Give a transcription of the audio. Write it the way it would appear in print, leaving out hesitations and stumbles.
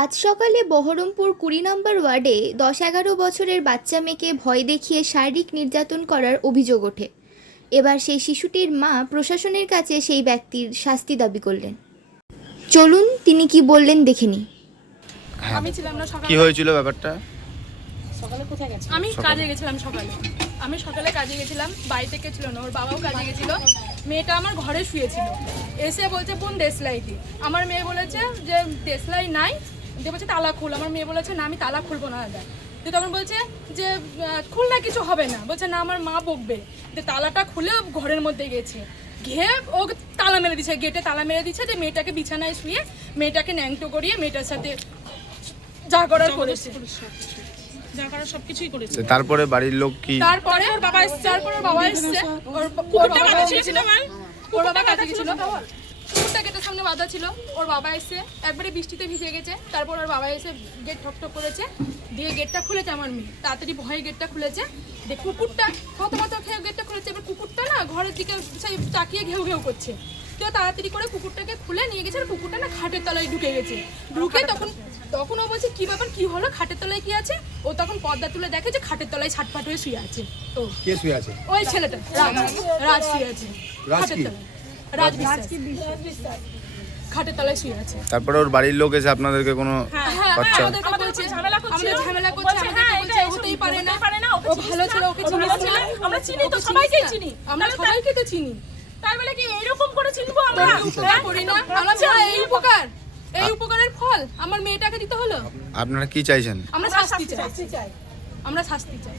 আজ সকালে বহরমপুর ২০ নম্বর ওয়ার্ডে ১০-১১ বছরের বাচ্চা মেয়েকে ভয় দেখিয়ে শারীরিক নির্যাতন করার অভিযোগ ওঠে। এবার সেই শিশুটির মা প্রশাসনের কাছে সেই ব্যক্তির শাস্তি দাবি করলেন। চলুন তিনি কি বললেন দেখে নিই। আমি ছিলাম না সকালে। কি হয়েছিল ব্যাপারটা? সকালে কোথায় গেছেন? আমি কাজে গেছিলাম সকালে কাজে গেছিলাম, বাড়ি থেকে ছিল না, ওর বাবাও কাজে গেছিল। মেয়েটা আমার ঘরে শুয়েছিল, এসে বলছে বোন দেশলাই দি। আমার মেয়ে বলেছে যে দেশলাই নাই, দিয়ে বলছে তালা খুল। আমার মেয়ে বলেছে না আমি তালা খুলবো না দাদা। তো তখন বলছে যে খুল না, কিছু হবে না। বলছে না আমার মা বকবে। তো তালাটা খুলে ঘরের মধ্যে গেছে, ঘে ও তালা মেরে দিচ্ছে, গেটে তালা মেরে দিচ্ছে। যে মেয়েটাকে বিছানায় শুয়ে মেয়েটাকে ন্যাংটো করিয়ে মেয়েটার সাথে যা করার করেছে, যা করার সবকিছুই করেছে। তারপরে বাড়ির লোক কি? তারপরে ওর বাবা এসেছে, ওর বাবা কাছে ছিল, কুকুরটা গেটের সামনে বাঁধা ছিল। ওর বাবা এসে একবারে বৃষ্টিতে ভিজে গেছে। তারপর ওর বাবা এসে গেট ঠকঠক করেছে, দিয়ে গেটটা খুলেছে। আমার মেয়ে তাড়াতাড়ি ভয়ে গেটটা খুলেছে, দিয়ে কুকুরটা থতমত খেয়ে গেটটা খুলেছে। এবার কুকুরটা না ঘরের দিকে সেই তাকিয়ে ঘেউ ঘেউ করছে। তো তাড়াতাড়ি করে কুকুরটাকে খুলে নিয়ে গেছে। আর কুকুরটা না খাটের তলায় ঢুকে গেছে। ঢুকে তখন ও বলছে কি ব্যাপার, কি হলো, খাটের তলায় কি আছে? ও তখন পর্দা তুলে দেখে যে খাটের তলায় ছাটপাট হয়ে শুয়ে আছে। তো কে শুয়ে আছে? ওই ছেলেটা রাজ শুয়ে আছে খাটের তলায়। রাজ বিশ্বাস খাটের তলায় শুয়ে আছে। তারপরে ওর বাড়ির লোক এসে আপনাদেরকে কোনো বাচ্চা আমাদের ঝামেলা করছে, আমাদেরকে বলছে হতেই পারে না, ও ভালো ছিল, ওকে আমরা চিনি তো, সবাইকেই চিনি, আমরা সবাইকে তো চিনি। তাই বলে কি এরকম করে চিনবো আমরা? করি না আমরা, এই উপকারের ফল আমার মেয়েটাকে দিতে হলো। আপনারা কি চাইছেন? আমরা শাস্তি চাই, আমরা শাস্তি চাই।